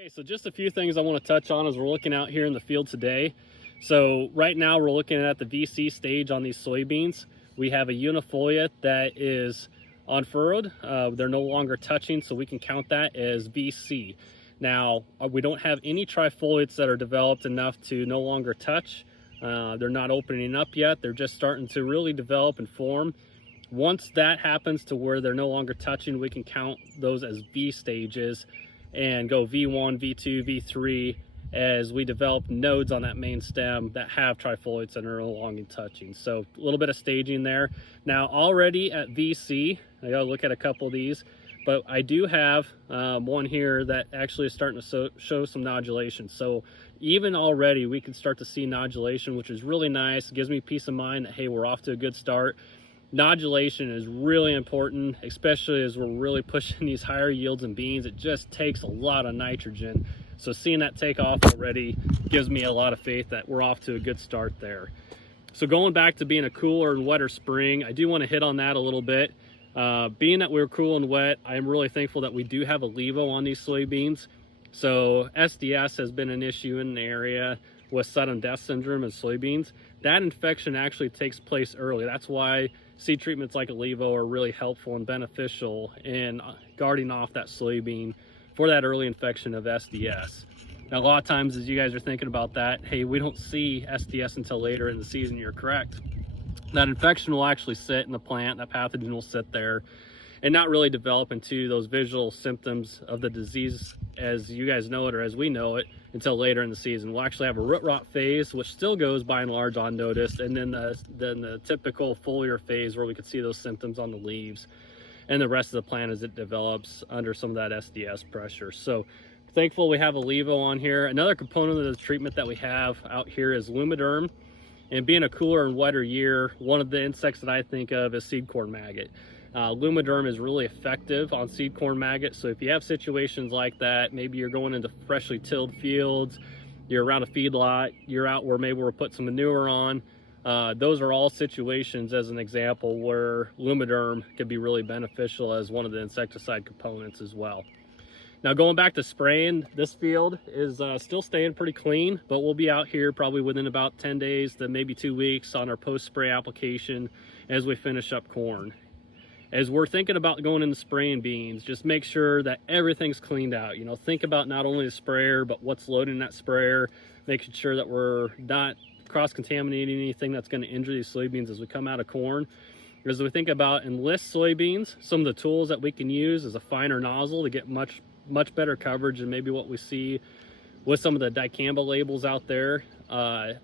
Okay, so just a few things I want to touch on as we're looking out here in the field today. So right now we're looking at the VC stage on these soybeans. We have a unifoliate that is unfurrowed. They're no longer touching, so we can count that as VC. Now, we don't have any trifoliates that are developed enough to no longer touch. They're not opening up yet. They're just starting to really develop and form. Once that happens to where they're no longer touching, we can count those as V stages and go V1, V2, V3 as we develop nodes on that main stem that have trifoliates and are no longer touching. So a little bit of staging there. Now already at VC, I gotta look at a couple of these, but I do have one here that actually is starting to show some nodulation. So even already we can start to see nodulation, which is really nice. It gives me peace of mind that, hey, we're off to a good start. Nodulation is really important, especially as we're really pushing these higher yields in beans. It just takes a lot of nitrogen. So seeing that take off already gives me a lot of faith that we're off to a good start there. So going back to being a cooler and wetter spring, I do want to hit on that a little bit. Being that we're cool and wet, I am really thankful that we do have a levo on these soybeans. So SDS has been an issue in the area with sudden death syndrome in soybeans. That infection actually takes place early. That's why seed treatments like a levo are really helpful and beneficial in guarding off that soybean for that early infection of SDS. Now, a lot of times as you guys are thinking about that, hey, we don't see SDS until later in the season. You're correct. That infection will actually sit in the plant, that pathogen will sit there and not really develop into those visual symptoms of the disease as you guys know it or as we know it until later in the season. We'll actually have a root rot phase, which still goes by and large unnoticed, and then the typical foliar phase where we could see those symptoms on the leaves and the rest of the plant as it develops under some of that SDS pressure. So thankful we have a levo on here. Another component of the treatment that we have out here is Lumiderm. And being a cooler and wetter year, one of the insects that I think of is seed corn maggot. Lumiderm is really effective on seed corn maggot. So if you have situations like that, maybe you're going into freshly tilled fields, you're around a feedlot, you're out where maybe we're putting some manure on. Those are all situations, as an example, where Lumiderm could be really beneficial as one of the insecticide components as well. Now going back to spraying, this field is still staying pretty clean, but we'll be out here probably within about 10 days to maybe 2 weeks on our post-spray application as we finish up corn. As we're thinking about going into spraying beans, just make sure that everything's cleaned out. You know, think about not only the sprayer, but what's loaded in that sprayer, making sure that we're not cross-contaminating anything that's going to injure these soybeans as we come out of corn. As we think about enlist soybeans, some of the tools that we can use is a finer nozzle to get much better coverage than maybe what we see with some of the dicamba labels out there.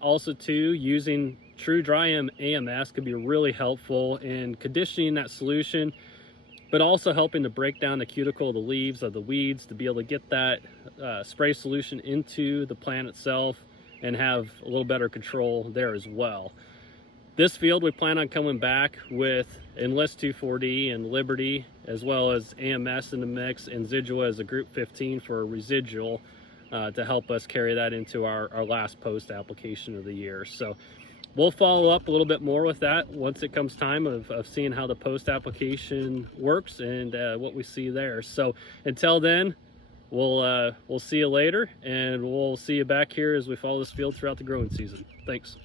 Also too, using True Dry AMS could be really helpful in conditioning that solution, but also helping to break down the cuticle of the leaves of the weeds to be able to get that spray solution into the plant itself and have a little better control there as well. This field, we plan on coming back with Enlist 2,4-D and Liberty, as well as AMS in the mix, and Zidua as a group 15 for a residual to help us carry that into our last post application of the year. So we'll follow up a little bit more with that once it comes time of seeing how the post application works and what we see there. So until then, we'll see you later, and we'll see you back here as we follow this field throughout the growing season. Thanks.